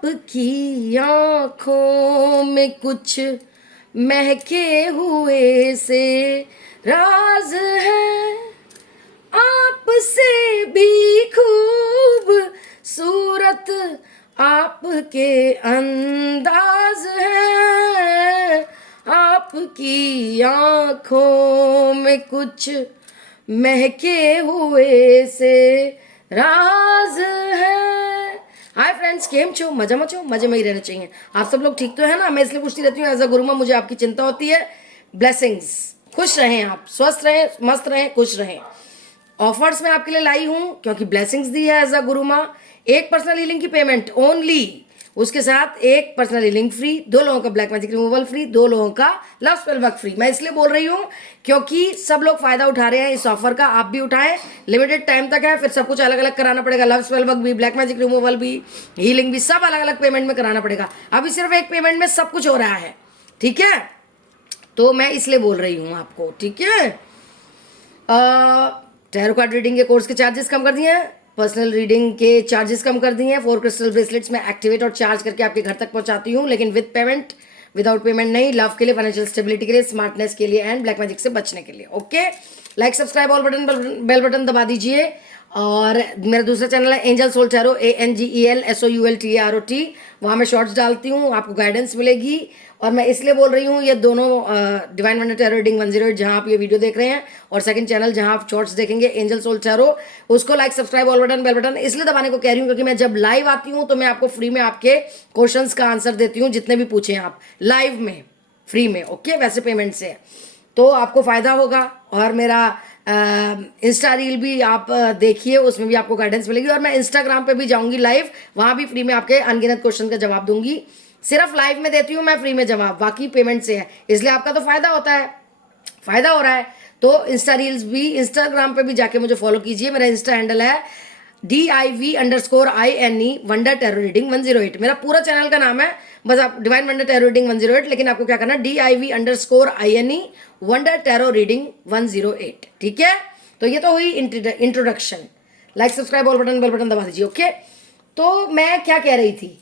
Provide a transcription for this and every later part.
आपकी आँखों में कुछ महके हुए से राज है, आपसे भी खूब सूरत आपके अंदाज है, आपकी आँखों में कुछ महके हुए से राज है। हाय फ्रेंड्स, केम छो? मजा मजे में ही रहना चाहिए। आप सब लोग ठीक तो है ना? मैं इसलिए पूछती रहती हूँ एज अ गुरु माँ, मुझे आपकी चिंता होती है। ब्लेसिंग्स, खुश रहें आप, स्वस्थ रहें, मस्त रहें, खुश रहें। ऑफर्स मैं आपके लिए लाई हूँ क्योंकि ब्लेसिंग्स दी है एज अ गुरु माँ। एक पर्सनल हीलिंग की पेमेंट ओनली, उसके साथ एक पर्सनल हीलिंग फ्री, 2 लोगों का ब्लैक मैजिक रिमूवल फ्री, 2 लोगों का लव स्पेल वर्क फ्री। मैं इसलिए बोल रही हूँ क्योंकि सब लोग फायदा उठा रहे हैं इस ऑफर का, आप भी उठाएं। लिमिटेड टाइम तक है, फिर सब कुछ अलग अलग कराना पड़ेगा, लव स्पेल वर्क भी, ब्लैक मैजिक रिमूवल भी, हीलिंग भी, सब अलग अलग पेमेंट में कराना पड़ेगा। अभी सिर्फ एक पेमेंट में सब कुछ हो रहा है, ठीक है? तो मैं इसलिए बोल रही हूँ आपको, ठीक है? टैरो कार्ड रीडिंग के कोर्स के चार्जेस कम कर दिए हैं, पर्सनल रीडिंग के चार्जेस कम कर दिए हैं। 4 क्रिस्टल ब्रेसलेट्स में एक्टिवेट और चार्ज करके आपके घर तक पहुंचाती हूँ, लेकिन विद पेमेंट, विदाउट पेमेंट नहीं। लव के लिए, फाइनेंशियल स्टेबिलिटी के लिए, स्मार्टनेस के लिए एंड ब्लैक मैजिक से बचने के लिए। Okay, like subscribe all button, bell button दबा दीजिए। और मेरा दूसरा चैनल है angel soul tarot, ANGEL SOULTAROT। वहाँ मैं शॉर्ट्स डालती हूँ, आपको गाइडेंस मिलेगी। और मैं इसलिए बोल रही हूँ, ये दोनों डिवाइन वंडर टैरो रीडिंग 108 जहाँ आप ये वीडियो देख रहे हैं, और सेकंड चैनल जहाँ आप शॉर्ट्स देखेंगे एंजल सोल टैरो, उसको like subscribe all button bell button इसलिए दबाने को कह रही हूँ क्योंकि मैं जब लाइव आती हूँ तो मैं आपको फ्री में आपके क्वेश्चंस का आंसर देती हूँ, जितने भी पूछे आप लाइव में, फ्री में। ओके, वैसे पेमेंट से तो आपको फायदा होगा। और मेरा इंस्टा रील भी आप देखिए, उसमें भी आपको गाइडेंस मिलेगी। और मैं इंस्टाग्राम पे भी जाऊंगी लाइव, वहां भी फ्री में आपके अनगिनत क्वेश्चन का जवाब दूंगी। सिर्फ लाइव में देती हूँ मैं फ्री में जवाब, बाकी पेमेंट से है, इसलिए आपका तो फायदा होता है, फायदा हो रहा है। तो इंस्टा रील्स भी, इंस्टाग्राम पे भी जाके मुझे फॉलो कीजिए। मेरा इंस्टा हैंडल है DIV_INE वंडर टैरो रीडिंग 108। मेरा पूरा चैनल का नाम है, बस आप डिवाइन वंडर टैरो रीडिंग 108, लेकिन आपको क्या करना है, DIV_INE वंडर टैरो रीडिंग 108, ठीक है? तो ये तो हुई introduction. Like subscribe all button bell button दबा दीजिए। ओके, तो मैं क्या कह रही थी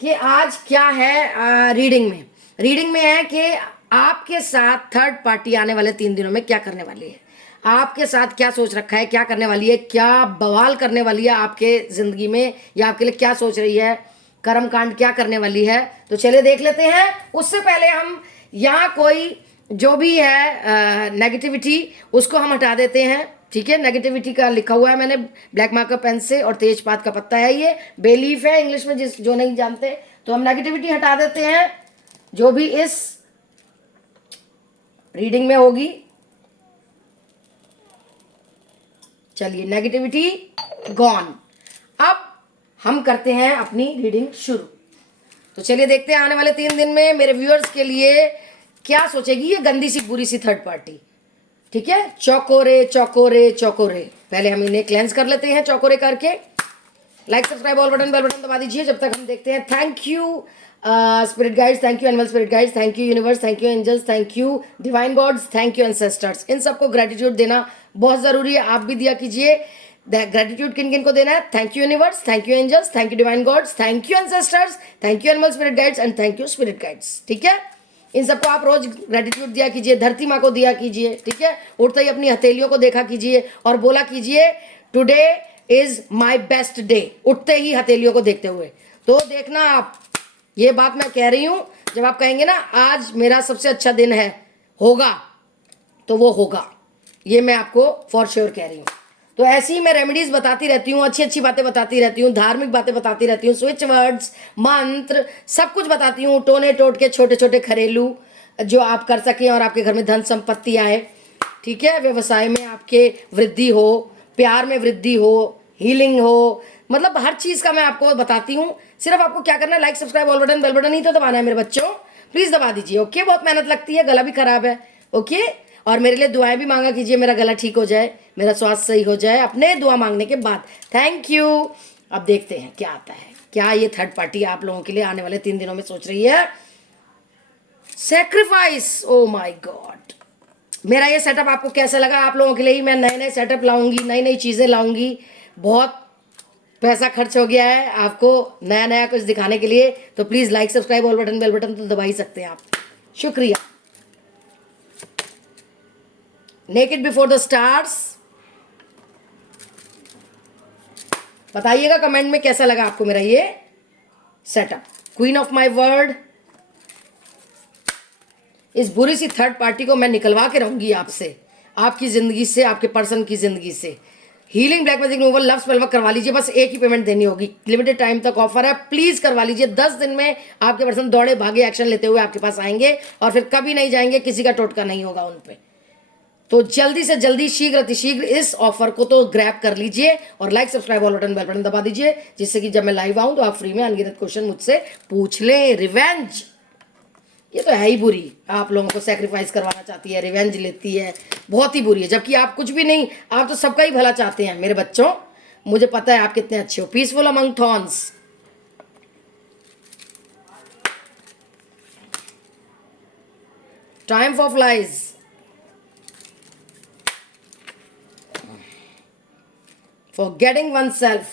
कि आज क्या है रीडिंग में है कि आपके साथ थर्ड पार्टी आने वाले 3 दिनों में क्या करने वाली है, आपके साथ क्या सोच रखा है, क्या करने वाली है, क्या बवाल करने वाली है आपके जिंदगी में, या आपके लिए क्या सोच रही है, कर्म कांड क्या करने वाली है। तो चलिए देख लेते हैं। उससे पहले हम यहाँ कोई जो भी है नेगेटिविटी, उसको हम हटा देते हैं, ठीक है? नेगेटिविटी का लिखा हुआ है मैंने ब्लैक मार्कर पेन से, और तेजपात का पत्ता है, ये बेलीफ है इंग्लिश में, जिस जो नहीं जानते। तो हम नेगेटिविटी हटा देते हैं जो भी इस रीडिंग में होगी। चलिए, नेगेटिविटी गॉन। अब हम करते हैं अपनी रीडिंग शुरू। तो चलिए देखते हैं आने वाले 3 दिन में मेरे व्यूअर्स के लिए क्या सोचेगी ये गंदी सी बुरी सी थर्ड पार्टी, ठीक है? चौकोरे चौकोरे चौकोरे, पहले हम इन्हें क्लेंस कर लेते हैं चौकोरे करके। Like subscribe all button bell button दबा दीजिए जब तक हम देखते हैं। Thank you spirit guides, thank you animal spirit guides, thank you universe, thank you angels, thank you divine gods, thank you ancestors. इन सबको ग्रेटिट्यूड देना बहुत ज़रूरी है, आप भी दिया कीजिए। ग्रेटिट्यूड किन किन को देना है? Thank you universe, thank you angels, thank you divine gods, thank you ancestors, thank you animal spirit guides and thank you spirit guides, ठीक है? इन सबको आप रोज ग्रेटिट्यूड दिया कीजिए, धरती माँ को दिया कीजिए, ठीक है? उठते ही अपनी हथेलियों को देखा कीजिए और बोला कीजिए today is my best day, उठते ही हथेलियों को देखते हुए। तो देखना आप, ये बात मैं कह रही हूं, जब आप कहेंगे ना आज मेरा सबसे अच्छा दिन है, होगा, तो वो होगा, ये मैं आपको फॉर श्योर कह रही हूँ। तो ऐसी ही मैं रेमेडीज बताती रहती हूँ, अच्छी अच्छी बातें बताती रहती हूँ, धार्मिक बातें बताती रहती हूँ, स्विच वर्ड्स, मंत्र, सब कुछ बताती हूँ, टोने टोट के छोटे छोटे घरेलू जो आप कर सकें और आपके घर में धन संपत्ति आए, ठीक है? व्यवसाय में आपके वृद्धि हो, प्यार में वृद्धि हो, हीलिंग हो, मतलब हर चीज़ का मैं आपको बताती हूँ। सिर्फ आपको क्या करना है, like subscribe all button bell button ही तो दबाना है मेरे बच्चों, प्लीज़ दबा दीजिए। ओके, बहुत मेहनत लगती है, गला भी खराब है। ओके, और मेरे लिए दुआएं भी मांगा कीजिए, मेरा गला ठीक हो जाए, मेरा स्वास्थ्य सही हो जाए अपने दुआ मांगने के बाद। Thank you. अब देखते हैं क्या आता है, क्या ये थर्ड पार्टी आप लोगों के लिए आने वाले 3 दिनों में सोच रही है। Sacrifice, oh my God. मेरा ये सेटअप आपको कैसा लगा? आप लोगों के लिए ही मैं नए नए सेटअप लाऊंगी, नई नई चीज़ें लाऊंगी, बहुत पैसा खर्च हो गया है आपको नया नया कुछ दिखाने के लिए, तो please like subscribe all button bell button तो दबा ही सकते हैं आप। शुक्रिया। नेकेड बिफोर द स्टार्स, बताइएगा कमेंट में कैसा लगा आपको मेरा ये setup. Queen of my word, इस बुरी सी थर्ड पार्टी को मैं निकलवा के रहूंगी आपसे, आपकी ज़िंदगी से, आपके पर्सन की ज़िंदगी से। Healing black magic removal love spell work करवा लीजिए, बस एक ही पेमेंट देनी होगी, लिमिटेड टाइम तक ऑफर है, प्लीज़ करवा लीजिए। 10 दिन में आपके पर्सन दौड़े भागे एक्शन लेते हुए आपके पास आएंगे और फिर कभी नहीं जाएंगे, किसी का टोटका नहीं होगा उन पे। तो जल्दी से जल्दी, शीघ्र अतिशीघ्र इस ऑफर को तो ग्रैब कर लीजिए और like subscribe all button bell button दबा दीजिए, जिससे कि जब मैं लाइव आऊं तो आप फ्री में अनगिनत क्वेश्चन मुझसे पूछ लें। रिवेंज, ये तो है ही बुरी, आप लोगों को सेक्रीफाइस करवाना चाहती है, रिवेंज लेती है, बहुत ही बुरी है। जबकि आप कुछ भी नहीं, आप तो सबका ही भला चाहते हैं मेरे बच्चों, मुझे पता है आप कितने अच्छे हो। Peaceful among thorns, time for flies, for getting one self.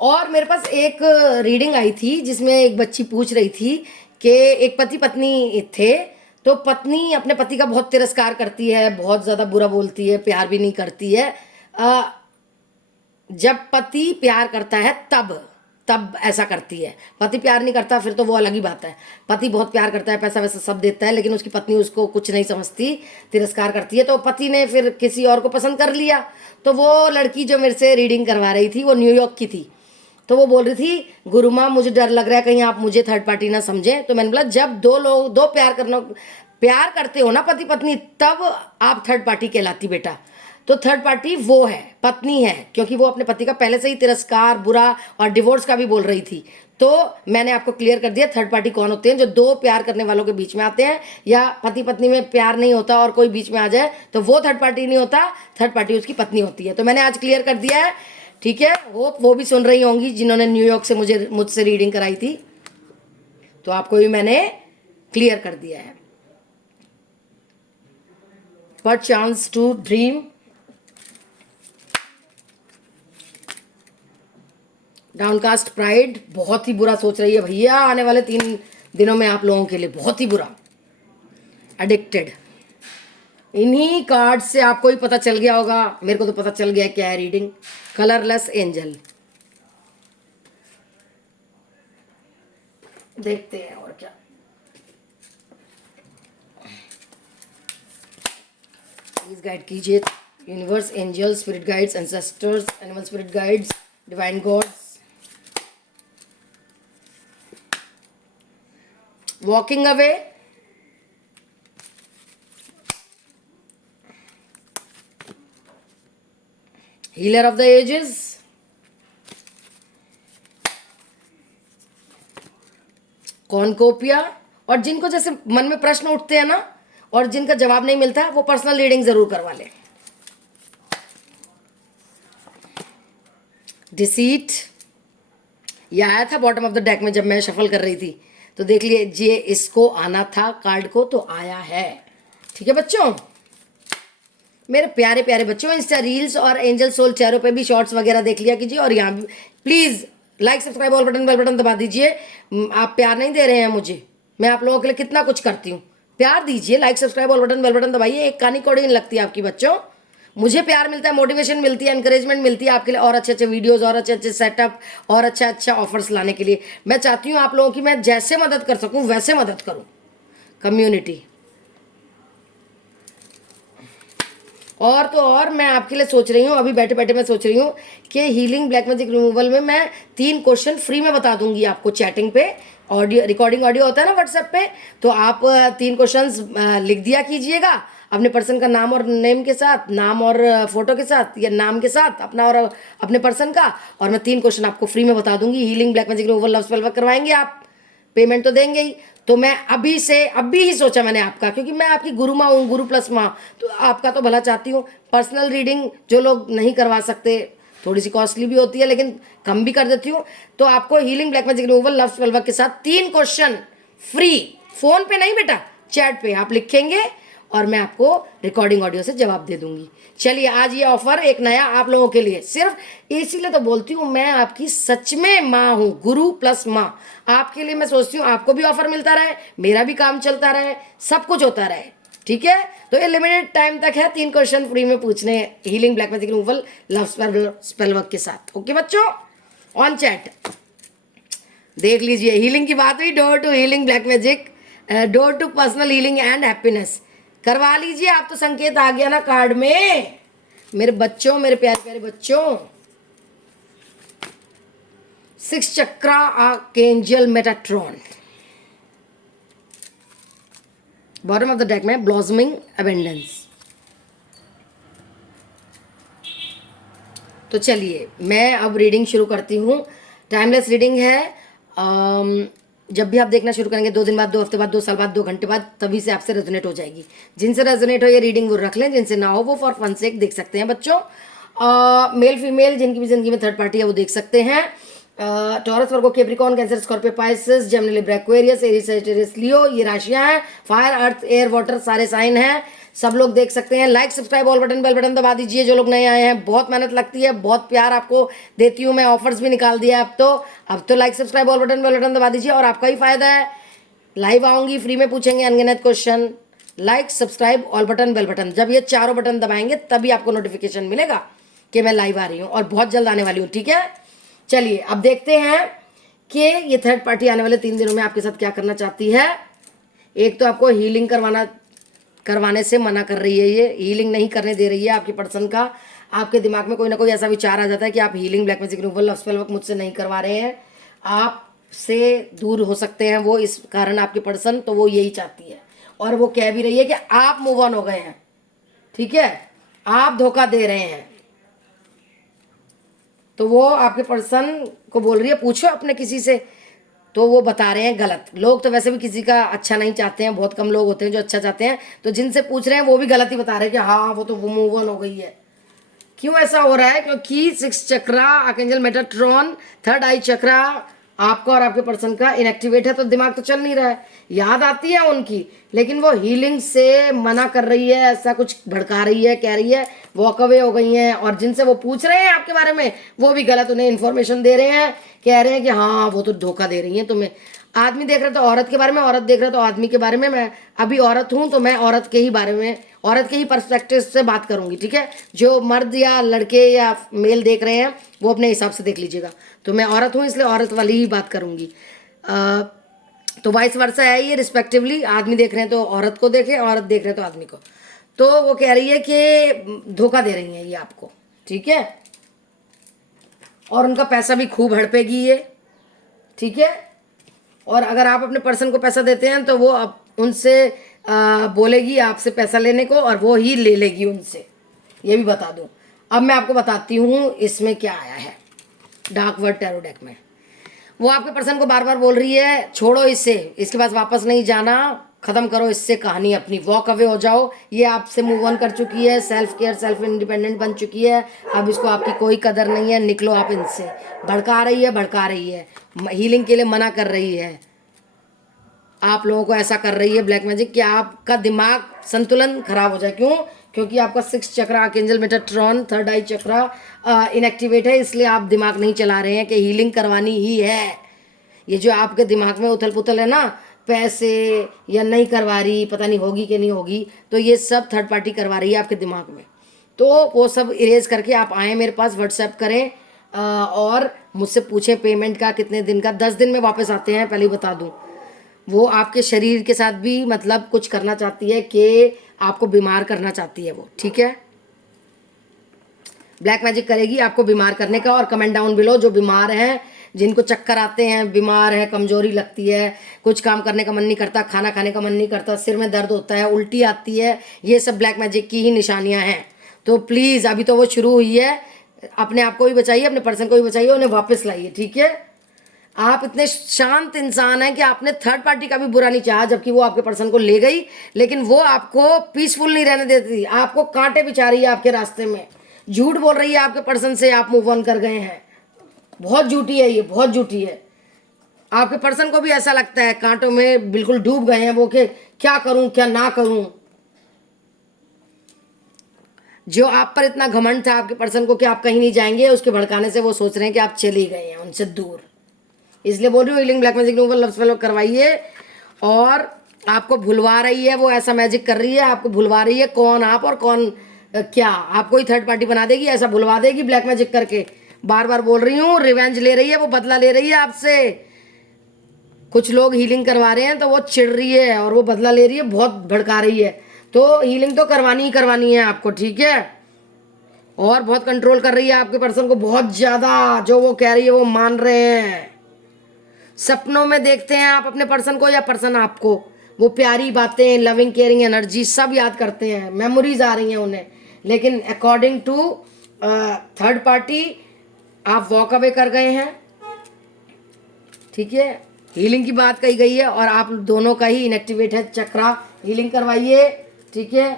और मेरे पास एक रीडिंग आई थी जिसमें एक बच्ची पूछ रही थी कि एक पति पत्नी थे, तो पत्नी अपने पति का बहुत तिरस्कार करती है, बहुत ज़्यादा बुरा बोलती है, प्यार भी नहीं करती है। जब पति प्यार करता है तब ऐसा करती है, पति प्यार नहीं करता फिर तो वो अलग ही बात है। पति बहुत प्यार करता है, पैसा वैसा सब देता है, लेकिन उसकी पत्नी उसको कुछ नहीं समझती, तिरस्कार करती है। तो पति ने फिर किसी और को पसंद कर लिया। तो वो लड़की जो मेरे से रीडिंग करवा रही थी वो न्यूयॉर्क की थी, तो वो बोल रही थी गुरु माँ मुझे डर लग रहा है कहीं आप मुझे थर्ड पार्टी ना समझें। तो मैंने बोला जब दो प्यार करते हो ना पति पत्नी, तब आप थर्ड पार्टी कहलाती बेटा। तो थर्ड पार्टी वो है, पत्नी है, क्योंकि वो अपने पति का पहले से ही तिरस्कार, बुरा और डिवोर्स का भी बोल रही थी। तो मैंने आपको क्लियर कर दिया थर्ड पार्टी कौन होते हैं, जो दो प्यार करने वालों के बीच में आते हैं, या पति पत्नी में प्यार नहीं होता और कोई बीच में आ जाए तो वो थर्ड पार्टी नहीं होता, थर्ड पार्टी उसकी पत्नी होती है। तो मैंने आज क्लियर कर दिया है, ठीक है। वो भी सुन रही होंगी जिन्होंने न्यूयॉर्क से मुझसे रीडिंग कराई थी, तो आपको भी मैंने क्लियर कर दिया है। पर chance to dream, downcast pride, बहुत ही बुरा सोच रही है भैया आने वाले 3 दिनों में आप लोगों के लिए, बहुत ही बुरा। एडिक्टेड, इन्हीं कार्ड से आपको ही पता चल गया होगा, मेरे को तो पता चल गया क्या है रीडिंग। कलरलेस एंजल, देखते हैं और क्या। प्लीज गाइड कीजिए universe, angel, spirit guides, ancestors, animal spirit guides, divine gods. Walking away, healer of the ages, cornucopia. और जिनको जैसे मन में प्रश्न उठते हैं ना और जिनका जवाब नहीं मिलता, वो पर्सनल रीडिंग जरूर करवा लें। डिसीट, ये आया था बॉटम ऑफ द डेक में जब मैं शफल कर रही थी, तो देख लीजिए इसको आना था कार्ड को, तो आया है। ठीक है बच्चों, मेरे प्यारे प्यारे बच्चों, इंस्टा रील्स और एंजल सोल चेहरों पे भी शॉर्ट्स वगैरह देख लिया कीजिए, और यहाँ भी please like subscribe all button bell button दबा दीजिए। आप प्यार नहीं दे रहे हैं मुझे, मैं आप लोगों के लिए कितना कुछ करती हूँ, प्यार दीजिए, like subscribe all button bell button दबाइए। एक कानी कौड़ी नहीं लगती आपकी बच्चों, मुझे प्यार मिलता है, मोटिवेशन मिलती है, इंकरेजमेंट मिलती है आपके लिए, और अच्छे अच्छे वीडियोस और अच्छे अच्छे सेटअप और अच्छा अच्छा ऑफर्स लाने के लिए। मैं चाहती हूँ आप लोगों की मैं जैसे मदद कर सकूँ वैसे मदद करूँ। कम्युनिटी, और तो और मैं आपके लिए सोच रही हूँ, अभी बैठे बैठे मैं सोच रही हूँ कि हीलिंग ब्लैक मैजिक रिमूवल में मैं 3 क्वेश्चन फ्री में बता दूंगी आपको चैटिंग पे। ऑडियो रिकॉर्डिंग ऑडियो होता है ना व्हाट्सएप पे, तो आप 3 क्वेश्चंस लिख दिया कीजिएगा अपने पर्सन का नाम और नेम के साथ, नाम और फोटो के साथ, या नाम के साथ अपना और अपने पर्सन का, और मैं 3 क्वेश्चन आपको फ्री में बता दूंगी। Healing black magic removal love spell work करवाएंगे आप, पेमेंट तो देंगे ही। तो मैं अभी ही सोचा मैंने आपका, क्योंकि मैं आपकी गुरु माँ हूँ, गुरु प्लस माँ, तो आपका तो भला चाहती हूँ। पर्सनल रीडिंग जो लोग नहीं करवा सकते, थोड़ी सी कॉस्टली भी होती है, लेकिन कम भी कर देती हूँ। तो आपको healing black magic removal love spell work के साथ 3 क्वेश्चन फ्री, फोन पे नहीं बेटा, चैट पे आप लिखेंगे और मैं आपको रिकॉर्डिंग ऑडियो से जवाब दे दूंगी। चलिए, आज ये ऑफर एक नया आप लोगों के लिए, सिर्फ इसीलिए तो बोलती हूँ मैं आपकी सच में माँ हूँ, गुरु प्लस माँ। आपके लिए मैं सोचती हूँ आपको भी ऑफर मिलता रहे, मेरा भी काम चलता रहे, सब कुछ होता रहे, ठीक है। तो ये लिमिटेड टाइम तक है, 3 क्वेश्चन फ्री में पूछने, healing, black magic removal, love spell work के साथ। ओके बच्चों, ऑन चैट देख लीजिए। हीलिंग की बात हुई, door to healing black magic, door to personal healing and happiness करवा लीजिए। आप तो संकेत आ गया ना कार्ड में मेरे बच्चों, मेरे प्यारे प्यारे बच्चों। 6 chakra archangel Metatron, bottom of the deck में ब्लॉसमिंग अबेंडेंस। तो चलिए मैं अब रीडिंग शुरू करती हूँ। टाइमलेस रीडिंग है। जब भी आप देखना शुरू करेंगे, 2 दिन बाद, 2 हफ्ते बाद, 2 साल बाद, 2 घंटे बाद, तभी से आपसे रेजोनेट हो जाएगी। जिनसे रेजोनेट हो ये रीडिंग वो रख लें, जिनसे ना हो वो फॉर फन से देख सकते हैं बच्चों। मेल फीमेल जिनकी भी जिंदगी में थर्ड पार्टी है वो देख सकते हैं। Taurus, Virgo, Capricorn, Cancer, Scorpio, Pisces, Gemini, Libra, Aquarius, Aries, Sagittarius, Leo, ये राशियां हैं। फायर, अर्थ, एयर, वाटर सारे साइन हैं, सब लोग देख सकते हैं। Like, subscribe, all button, bell button दबा दीजिए जो लोग नए आए हैं। बहुत मेहनत लगती है, बहुत प्यार आपको देती हूँ मैं, ऑफर्स भी निकाल दिया अब तो like, subscribe, all button, bell button दबा दीजिए और आपका ही फायदा है। लाइव आऊंगी, फ्री में पूछेंगे अनगिनत question. Like, subscribe, all button, bell button, जब ये चारों बटन दबाएंगे तभी आपको नोटिफिकेशन मिलेगा कि मैं लाइव आ रही हूँ, और बहुत जल्द आने वाली हूँ, ठीक है। चलिए अब देखते हैं कि ये थर्ड पार्टी आने वाले 3 दिनों में आपके साथ क्या करना चाहती है। एक तो आपको हीलिंग करवाने से मना कर रही है, ये हीलिंग नहीं करने दे रही है आपकी पर्सन का। आपके दिमाग में कोई ना कोई ऐसा विचार आ जाता है कि आप healing, black magic removal, love spell work मुझसे नहीं करवा रहे हैं, आपसे दूर हो सकते हैं वो, इस कारण आपकी पर्सन, तो वो यही चाहती है। और वो कह भी रही है कि आप मूव ऑन हो गए हैं, ठीक है, आप धोखा दे रहे हैं। तो वो आपके पर्सन को बोल रही है पूछो अपने किसी से, तो वो बता रहे हैं गलत। लोग तो वैसे भी किसी का अच्छा नहीं चाहते हैं, बहुत कम लोग होते हैं जो अच्छा चाहते हैं, तो जिनसे पूछ रहे हैं वो भी गलत ही बता रहे हैं कि हाँ वो तो वो मूव ऑन हो गई है। क्यों ऐसा हो रहा है? क्योंकि 6 चक्रा आर्कएंजल मेटाट्रॉन, थर्ड आई चक्रा आपका और आपके पर्सन का इनएक्टिवेट है, तो दिमाग तो चल नहीं रहा है। याद आती है उनकी, लेकिन वो हीलिंग से मना कर रही है, ऐसा कुछ भड़का रही है, कह रही है वॉक अवे हो गई हैं। और जिनसे वो पूछ रहे हैं आपके बारे में वो भी गलत उन्हें इन्फॉर्मेशन दे रहे हैं, कह रहे हैं कि हाँ वो तो धोखा दे रही हैं तुम्हें। आदमी देख रहे तो औरत के बारे में, औरत देख रहे तो आदमी के बारे में। मैं अभी औरत हूँ तो मैं औरत के ही बारे में, औरत के ही पर्सपेक्टिव से बात करूंगी, ठीक है। जो मर्द या लड़के या मेल देख रहे हैं वो अपने हिसाब से देख लीजिएगा। तो मैं औरत हूँ इसलिए औरत वाली ही बात करूंगी। तो वाइस वर्सा है ये, रिस्पेक्टिवली। आदमी देख रहे हैं तो औरत को देखें, औरत देख रहे हैं तो आदमी को। तो वो कह रही है कि धोखा दे रही है ये आपको, ठीक है, और उनका पैसा भी खूब हड़पेगी ये, ठीक है। और अगर आप अपने पर्सन को पैसा देते हैं तो वो अब उनसे बोलेगी आपसे पैसा लेने को, और वो ही ले लेगी उनसे, ये भी बता दूं। अब मैं आपको बताती हूँ इसमें क्या आया है डार्क वर्ड टैरो डेक में। वो आपके पर्सन को बार बार बोल रही है छोड़ो इसे, इसके पास वापस नहीं जाना, खत्म करो इससे कहानी अपनी, वॉक अवे हो जाओ। ये आपसे मूव ऑन कर चुकी है, सेल्फ केयर, सेल्फ इंडिपेंडेंट बन चुकी है, अब इसको आपकी कोई कदर नहीं है, निकलो आप इनसे। भड़का रही है, हीलिंग के लिए मना कर रही है, आप लोगों को ऐसा कर रही है ब्लैक मैजिक कि आपका दिमाग संतुलन खराब हो जाए। क्यों? क्योंकि आपका 6 चक्रा आर्कएंजल मेटाट्रॉन, थर्ड आई चक्रा इनएक्टिवेट है, इसलिए आप दिमाग नहीं चला रहे हैं कि हीलिंग करवानी ही है। ये जो आपके दिमाग में उथल पुथल है ना, पैसे या नहीं करवा रही, पता नहीं होगी कि नहीं होगी, तो ये सब थर्ड पार्टी करवा रही है आपके दिमाग में। तो वो सब इरेज करके आप आए मेरे पास, व्हाट्सएप करें और मुझसे पूछें पेमेंट का कितने दिन का। 10 दिन में वापस आते हैं, पहले ही बता दूँ। वो आपके शरीर के साथ भी मतलब कुछ करना चाहती है कि आपको बीमार करना चाहती है वो, ठीक है। ब्लैक मैजिक करेगी आपको बीमार करने का। और कमेंट डाउन बिलो जो बीमार हैं, जिनको चक्कर आते हैं, बीमार है, कमजोरी लगती है, कुछ काम करने का मन नहीं करता, खाना खाने का मन नहीं करता, सिर में दर्द होता है, उल्टी आती है, ये सब ब्लैक मैजिक की ही निशानियां हैं। तो प्लीज़ अभी तो वो शुरू हुई है, अपने आप को भी बचाइए, अपने पर्सन को भी बचाइए, उन्हें वापस लाइए, ठीक है। आप इतने शांत इंसान हैं कि आपने थर्ड पार्टी का भी बुरा नहीं चाहा, जबकि वो आपके पर्सन को ले गई, लेकिन वो आपको पीसफुल नहीं रहने देती, आपको कांटे बिछा रही है आपके रास्ते में, झूठ बोल रही है आपके पर्सन से आप मूव ऑन कर गए हैं। बहुत झूठी है ये, बहुत झूठी है। आपके पर्सन को भी ऐसा लगता है कांटों में बिल्कुल डूब गए हैं वो कि क्या करूं क्या ना करूं। जो आप पर इतना घमंड था आपके पर्सन को कि आप कहीं नहीं जाएंगे, उसके भड़काने से वो सोच रहे हैं कि आप चले गए हैं उनसे दूर। इसलिए बोल रही हूँ healing black magic removal love spell करवाइए। और आपको भुलवा रही है वो, ऐसा मैजिक कर रही है, आपको भुलवा रही है कौन आप और कौन क्या। आपको ही थर्ड पार्टी बना देगी, ऐसा भुलवा देगी ब्लैक मैजिक करके। बार बार बोल रही हूँ, रिवेंज ले रही है वो, बदला ले रही है आपसे। कुछ लोग हीलिंग करवा रहे हैं तो वो चिढ़ रही है और वो बदला ले रही है, बहुत भड़का रही है। तो हीलिंग तो करवानी ही करवानी है आपको, ठीक है। और बहुत कंट्रोल कर रही है आपके पर्सन को, बहुत ज़्यादा। जो वो कह रही है वो मान रहे हैं। सपनों में देखते हैं आप अपने पर्सन को या पर्सन आपको। वो प्यारी बातें, लविंग केयरिंग एनर्जी सब याद करते हैं, मेमोरीज आ रही हैं उन्हें। लेकिन अकॉर्डिंग टू थर्ड पार्टी आप वॉक अवे कर गए हैं, ठीक है। हीलिंग की बात कही गई है और आप दोनों का ही इनएक्टिवेट है चक्रा। हीलिंग करवाइए, ठीक है।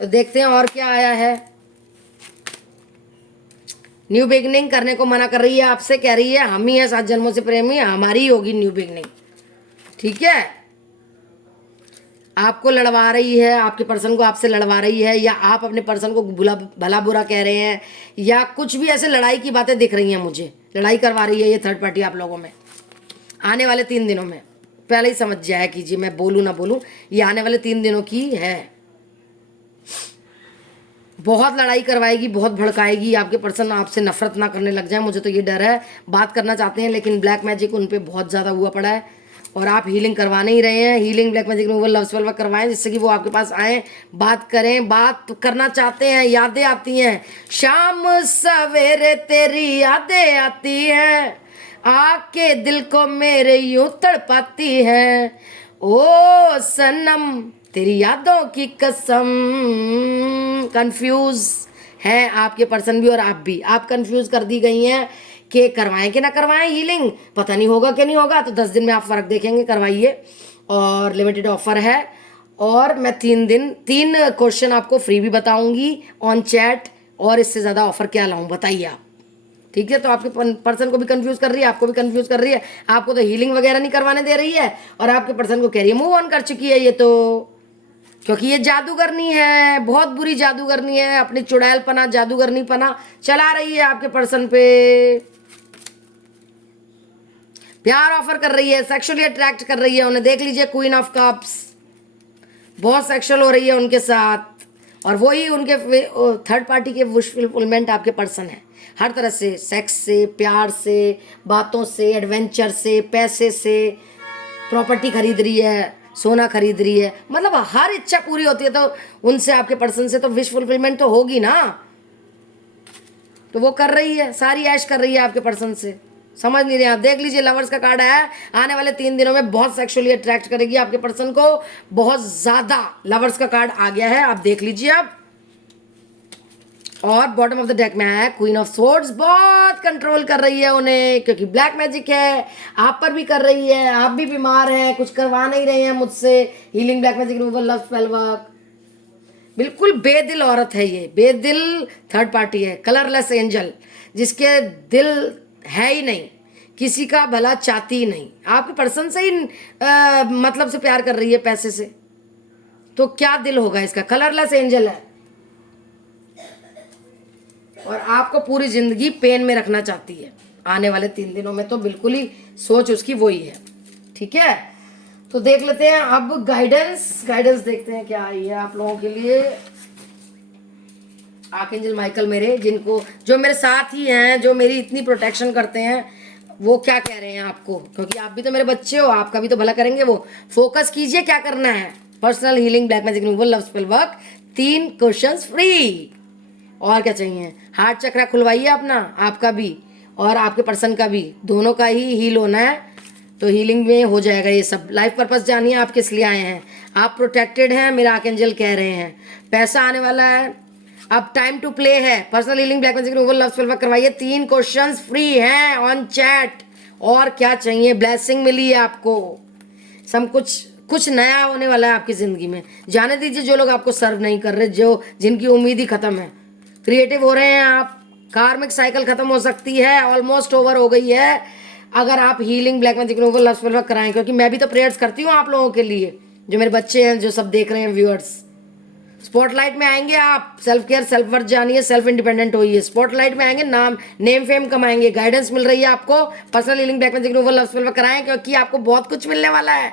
तो देखते हैं और क्या आया है। न्यू बिगनिंग करने को मना कर रही है आपसे, कह रही है हम ही हैं 7 जन्मों से प्रेमी, हमारी ही होगी न्यू बिगनिंग, ठीक है। आपको लड़वा रही है, आपके पर्सन को आपसे लड़वा रही है, या आप अपने पर्सन को भला बुरा कह रहे हैं, या कुछ भी ऐसे लड़ाई की बातें दिख रही हैं मुझे। लड़ाई करवा रही है ये थर्ड पार्टी आप लोगों में आने वाले 3 दिनों में। पहले ही समझ जाया कीजिए, मैं बोलूँ ना बोलूँ, ये आने वाले 3 दिनों की है। बहुत लड़ाई करवाएगी, बहुत भड़काएगी। आपके पर्सन आपसे नफरत ना करने लग जाए, मुझे तो ये डर है। बात करना चाहते हैं लेकिन ब्लैक मैजिक उन पे बहुत ज़्यादा हुआ पड़ा है और आप हीलिंग करवाने ही रहे हैं। हीलिंग ब्लैक मैजिक में वो लव स्पेल वर्क करवाएं जिससे कि वो आपके पास आए, बात करें, बात करना चाहते हैं। यादें आती हैं, शाम सवेरे तेरी यादें आती हैं, आके दिल को मेरे यूं तड़पाती हैं। ओ सनम तेरी यादों की कसम। कंफ्यूज है आपके पर्सन भी और आप भी। आप कंफ्यूज कर दी गई हैं कि करवाएं कि ना करवाएं हीलिंग, पता नहीं होगा कि नहीं होगा। तो 10 दिन में आप फ़र्क देखेंगे, करवाइए। और लिमिटेड ऑफर है। और मैं 3 क्वेश्चन आपको फ्री भी बताऊंगी ऑन चैट। और इससे ज़्यादा ऑफर क्या लाऊं बताइए आप, ठीक है। तो आपके पर्सन को भी कंफ्यूज कर रही है, आपको भी कंफ्यूज कर रही है। आपको तो हीलिंग वगैरह नहीं करवाने दे रही है और आपके पर्सन को कह रही है मूव ऑन कर चुकी है ये तो, क्योंकि ये जादूगरनी है, बहुत बुरी जादूगरनी है। अपनी चुड़ैलपना, जादूगरनी पना चला रही है आपके पर्सन पे। प्यार ऑफर कर रही है, सेक्सुअली अट्रैक्ट कर रही है उन्हें। देख लीजिए क्वीन ऑफ कप्स, बहुत सेक्सुअल हो रही है उनके साथ। और वही उनके थर्ड पार्टी के विश फुलफिलमेंट आपके पर्सन है, हर तरह से, सेक्स से, प्यार से, बातों से, एडवेंचर से, पैसे से। प्रॉपर्टी खरीद रही है, सोना खरीद रही है, मतलब हर इच्छा पूरी होती है तो उनसे, आपके पर्सन से तो विश फुलफिलमेंट तो होगी ना। तो वो कर रही है, सारी ऐश कर रही है आपके पर्सन से। समझ नहीं रहे आप, देख लीजिए लवर्स का कार्ड है। आने वाले 3 दिनों में बहुत सेक्सुअली अट्रैक्ट करेगी आपके पर्सन को, बहुत ज़्यादा। लवर्स का कार्ड आ गया है, आप देख लीजिए आप। और बॉटम ऑफ द डेक में है क्वीन ऑफ स्वॉर्ड्स, बहुत कंट्रोल कर रही है उन्हें क्योंकि ब्लैक मैजिक है, आप पर भी कर रही है। आप भी बीमार हैं, कुछ करवा नहीं रहे हैं मुझसे healing black magic removal love spell work. बिल्कुल बेदिल औरत है ये, बेदिल थर्ड पार्टी है, कलरलेस एंजल, जिसके दिल है ही नहीं, किसी का भला चाहती ही नहीं। आपके पर्सन से ही मतलब से प्यार कर रही है, पैसे से, तो क्या दिल होगा इसका। कलरलेस एंजल है और आपको पूरी जिंदगी पेन में रखना चाहती है। आने वाले 3 दिनों में तो बिल्कुल ही सोच उसकी वही है, ठीक है। तो देख लेते हैं अब गाइडेंस देखते हैं क्या आई है आप लोगों के लिए। आर्कएंजल माइकल मेरे, जिनको, जो मेरे साथ ही हैं, जो मेरी इतनी प्रोटेक्शन करते हैं, वो क्या कह रहे हैं आपको, क्योंकि आप भी तो मेरे बच्चे हो, आपका भी तो भला करेंगे वो। फोकस कीजिए क्या करना है। Personal healing black magic removal love spell work, 3 questions free. और क्या चाहिए। हार्ट चक्रा खुलवाइए अपना, आपका भी और आपके पर्सन का भी, दोनों का ही हील होना है। तो हीलिंग में हो जाएगा ये सब। लाइफ पर्पस जानिए आप किस लिए आए हैं। आप प्रोटेक्टेड हैं, मेरा आर्कएंजल कह रहे हैं। पैसा आने वाला है, अब टाइम टू प्ले है। Personal healing black magic removal love spell work करवाइए, 3 क्वेश्चंस फ्री हैं ऑन चैट। और क्या चाहिए। ब्लेसिंग मिली है आपको, सब कुछ नया होने वाला है आपकी ज़िंदगी में। जाने दीजिए जो लोग आपको सर्व नहीं कर रहे, जिनकी उम्मीद ही ख़त्म है। क्रिएटिव हो रहे हैं आप, कार्मिक साइकिल खत्म हो सकती है, ऑलमोस्ट ओवर हो गई है, अगर आप healing black magic removal love spell work कराएं। क्योंकि मैं भी तो प्रेयर्स करती हूँ आप लोगों के लिए, जो मेरे बच्चे हैं, जो सब देख रहे हैं व्यूअर्स। स्पॉटलाइट में आएंगे आप, सेल्फ केयर सेल्फ वर्थ जानिए, सेल्फ इंडिपेंडेंट होइए। स्पॉटलाइट में आएंगे, नाम नेम फेम कमाएंगे, गाइडेंस मिल रही है आपको, personal healing black magic removal love spell कराएं, क्योंकि आपको बहुत कुछ मिलने वाला है,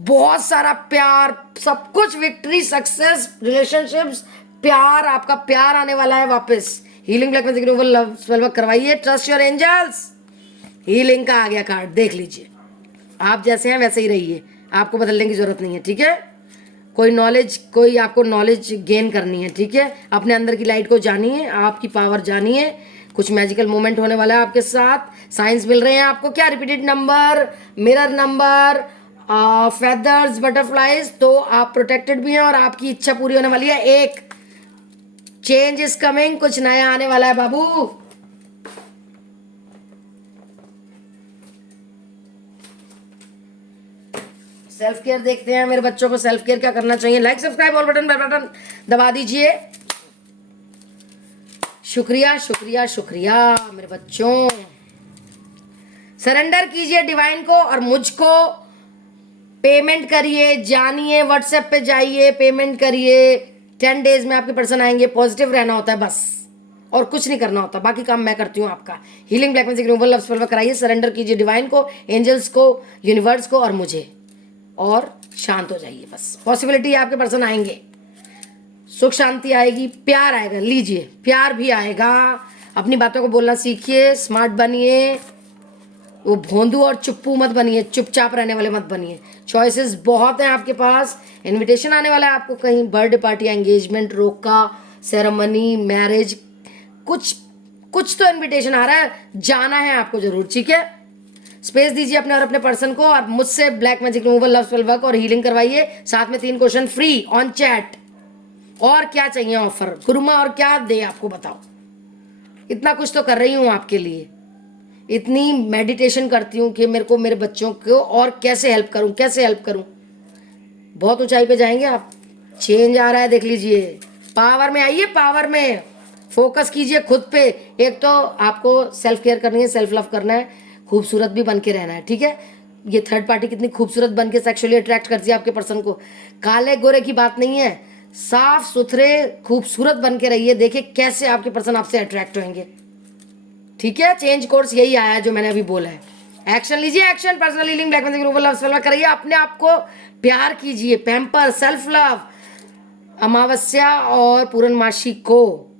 बहुत सारा प्यार, सब कुछ, विक्ट्री, सक्सेस, रिलेशनशिप्स, प्यार, आपका प्यार आने वाला है वापस। Healing black magic removal love spell करवाइए, ट्रस्ट योर एंजल्स। हीलिंग का आ गया कार्ड, देख लीजिए। आप जैसे हैं वैसे ही रहिए, आपको बदलने की जरूरत नहीं है, ठीक है। कोई आपको नॉलेज गेन करनी है, ठीक है। अपने अंदर की लाइट को जानिए, आपकी पावर जानिए, कुछ मैजिकल मोमेंट होने वाला है आपके साथ। साइंस मिल रहे हैं आपको, क्या repeated number, mirror number, feathers, butterflies, तो आप प्रोटेक्टेड भी हैं और आपकी इच्छा पूरी होने वाली है। एक चेंज इज कमिंग, कुछ नया आने वाला है बाबू। सेल्फ केयर देखते हैं, मेरे बच्चों को सेल्फ केयर क्या करना चाहिए। लाइक सब्सक्राइब और बेल बटन दबा दीजिए। शुक्रिया शुक्रिया शुक्रिया मेरे बच्चों। सरेंडर कीजिए डिवाइन को और मुझको, पेमेंट करिए, जानिए, व्हाट्सएप पे जाइए, पेमेंट करिए। 10 डेज में आपके पर्सन आएंगे। पॉजिटिव रहना होता है बस, और कुछ नहीं करना होता, बाकी काम मैं करती हूँ आपका। Healing black magic removal love spell कराइए, सरेंडर कीजिए डिवाइन को, एंजल्स को, यूनिवर्स को और मुझे, और शांत हो जाइए बस। पॉसिबिलिटी आपके पर्सन आएंगे, सुख शांति आएगी, प्यार आएगा। लीजिए, प्यार भी आएगा। अपनी बातों को बोलना सीखिए, स्मार्ट बनिए, वो भोंदू और चुप्पू मत बनिए, चुपचाप रहने वाले मत बनिए। चॉइसेस बहुत हैं आपके पास। इनविटेशन आने वाला है आपको, कहीं बर्थडे पार्टी, एंगेजमेंट, रोका, सेरेमनी, मैरिज, कुछ तो इनविटेशन आ रहा है, जाना है आपको जरूर, ठीक है। स्पेस दीजिए अपने और अपने पर्सन को, और मुझसे black magic removal love spell work और हीलिंग करवाइए। साथ में 3 क्वेश्चन फ्री ऑन चैट। और क्या चाहिए ऑफर, गुरुमा और क्या दे आपको, बताओ। इतना कुछ तो कर रही हूँ आपके लिए, इतनी मेडिटेशन करती हूँ कि मेरे को मेरे बच्चों को और कैसे हेल्प करूँ, कैसे हेल्प करूँ। बहुत ऊंचाई पे जाएंगे आप। चेंज आ रहा है, देख लीजिए। पावर में आइए, पावर में फोकस कीजिए खुद पे। एक तो आपको सेल्फ केयर करनी है, सेल्फ लव करना है, खूबसूरत भी बन के रहना है, ठीक है। ये थर्ड पार्टी कितनी खूबसूरत बन के सेक्सुअली अट्रैक्ट करती है आपके पर्सन को। काले गोरे की बात नहीं है, साफ सुथरे खूबसूरत बन के रहिए, देखिए कैसे आपके पर्सन आपसे अट्रैक्ट होंगे, ठीक है। चेंज कोर्स यही आया है जो मैंने अभी बोला है। एक्शन लीजिए, action. Personal healing black magic removal love spell करिए, अपने आप को प्यार कीजिए, पैम्पर, सेल्फ लव। अमावस्या और पूर्णमासी को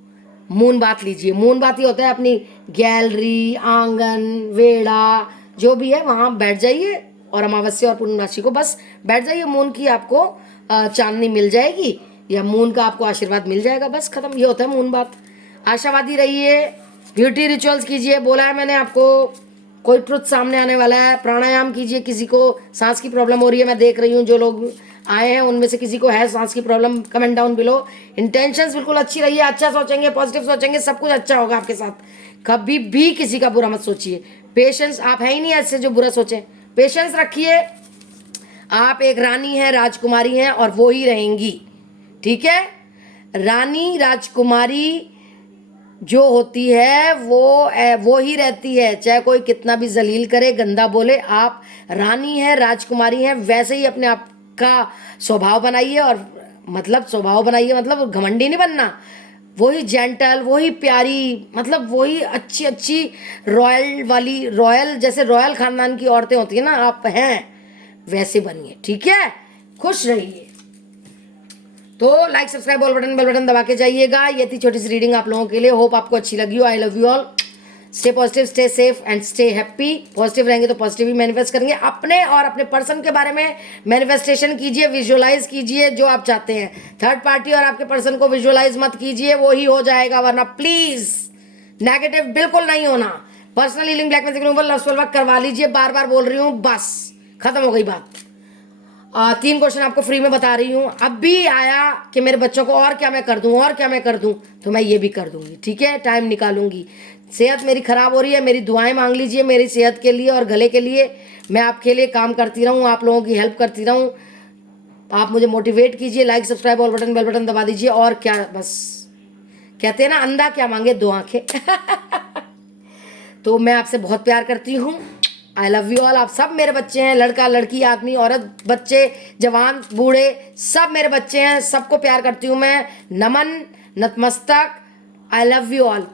मून बात लीजिए। मून बात ही होता है अपनी गैलरी, आंगन, वेड़ा, जो भी है वहाँ बैठ जाइए, और अमावस्या और पूर्णमासी को बस बैठ जाइए। मून की आपको चांदनी मिल जाएगी, या मून का आपको आशीर्वाद मिल जाएगा, बस खत्म। ये होता है मून बात। आशावादी रहिए, ब्यूटी रिचुअल्स कीजिए, बोला है मैंने आपको, कोई ट्रुथ सामने आने वाला है। प्राणायाम कीजिए, किसी को सांस की प्रॉब्लम हो रही है, मैं देख रही हूँ जो लोग आए हैं उनमें से किसी को है सांस की problem, comment down below. Intentions बिल्कुल अच्छी रही है, अच्छा सोचेंगे, पॉजिटिव सोचेंगे, सब कुछ अच्छा होगा आपके साथ। कभी भी किसी का बुरा मत सोचिए। पेशेंस, आप है ही नहीं ऐसे जो बुरा सोचें। पेशेंस रखिए। आप एक रानी हैं, राजकुमारी हैं, और वो ही रहेंगी, ठीक है। रानी राजकुमारी जो होती है वो ही रहती है, चाहे कोई कितना भी जलील करे, गंदा बोले। आप रानी है, राजकुमारी हैं, वैसे ही अपने आप का स्वभाव बनाइए। और मतलब स्वभाव बनाइए मतलब घमंडी नहीं बनना, वही जेंटल, वही प्यारी, मतलब वही अच्छी अच्छी रॉयल वाली, रॉयल जैसे रॉयल खानदान की औरतें होती है ना, आप हैं वैसे बनिए, ठीक है। खुश रहिए। तो लाइक सब्सक्राइब बेल बटन दबा के जाइएगा। ये थी छोटी सी रीडिंग आप लोगों के लिए, होप आपको अच्छी लगी हो। I love you all. Stay positive, stay safe and stay happy. Positive रहेंगे तो पॉजिटिव ही मैनिफेस्ट करेंगे। अपने और अपने पर्सन के बारे में मैनिफेस्टेशन कीजिए, विजुअलाइज कीजिए जो आप चाहते हैं। थर्ड पार्टी और आपके पर्सन को विजुअलाइज मत कीजिए, वो ही हो जाएगा, वरना प्लीज नेगेटिव बिल्कुल नहीं होना। Personal healing black magic removal love spell work करवा लीजिए, बार बार बोल रही हूँ, बस खत्म हो गई बात। 3 क्वेश्चन आपको फ्री में बता रही हूँ। अब भी आया कि मेरे बच्चों को और क्या मैं कर दूँ, और क्या मैं कर दूँ, तो मैं ये भी कर दूँगी, ठीक है। टाइम निकालूंगी। सेहत मेरी ख़राब हो रही है, मेरी दुआएं मांग लीजिए मेरी सेहत के लिए और गले के लिए। मैं आपके लिए काम करती रहूँ, आप लोगों की हेल्प करती रहूँ। आप मुझे मोटिवेट कीजिए। लाइक सब्सक्राइब और बेल बटन दबा दीजिए। और क्या, बस कहते हैं ना, अंधा क्या मांगे, 2 आंखें। तो मैं आपसे बहुत प्यार करती हूँ। I love you all. आप सब मेरे बच्चे हैं, लड़का लड़की आदमी औरत बच्चे जवान बूढ़े सब मेरे बच्चे हैं, सबको प्यार करती हूँ मैं। नमन नतमस्तक, I love you all.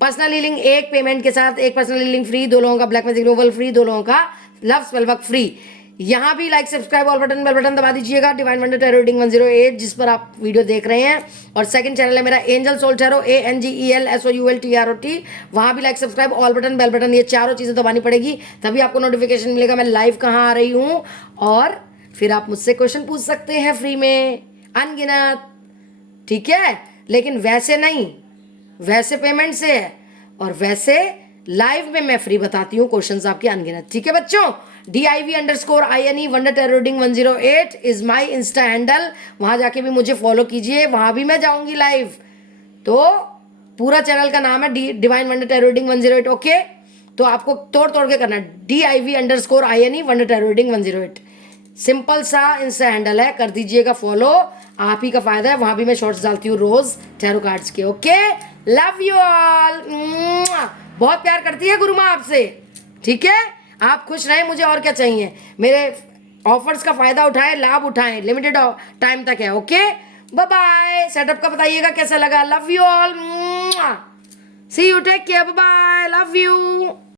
Personal healing एक पेमेंट के साथ, एक पर्सनल हीलिंग फ्री, 2 लोगों का ब्लैक मैजिक रिमूवल फ्री, 2 लोगों का लव स्पेल वर्क फ्री। यहाँ भी like subscribe all button bell button दबा दीजिएगा। डिवाइन वंडर टैरो रीडिंग 108 जिस पर आप वीडियो देख रहे हैं, और सेकंड चैनल है मेरा angel soul tarot, ANGEL SOUL TROT। वहाँ भी like subscribe all button bell button ये चारों चीज़ें दबानी पड़ेगी, तभी आपको नोटिफिकेशन मिलेगा मैं लाइव कहाँ आ रही हूँ। और फिर आप मुझसे क्वेश्चन पूछ सकते हैं फ्री में अनगिनत, ठीक है। लेकिन वैसे नहीं, वैसे पेमेंट से है, और वैसे लाइव में मैं फ्री बताती हूँ क्वेश्चंस आपके अनगिनत, ठीक है बच्चों। DIV_INE wonder tarot reading 108 is my Insta handle, वहां जाके भी मुझे फॉलो कीजिए, वहां भी मैं जाऊंगी लाइव। तो पूरा चैनल का नाम है divine wonder tarot reading 108, okay. तो आपको तोड़ तोड़ के करना है, DIV_INE wonder tarot reading 108, simple सा इंस्टा हैंडल है, कर दीजिएगा फॉलो, आप ही का फायदा है। वहां भी मैं शॉर्ट्स डालती हूँ रोज टैरो कार्ड्स के, ओके। लव यू ऑल, बहुत प्यार करती है गुरु माँ आपसे, ठीक है। आप खुश रहें, मुझे और क्या चाहिए। मेरे ऑफर्स का फायदा उठाएं, लाभ उठाएं, लिमिटेड टाइम तक है, ओके। Bye bye. सेटअप का बताइएगा कैसा लगा। Love you all, see you, take care, bye bye, love you.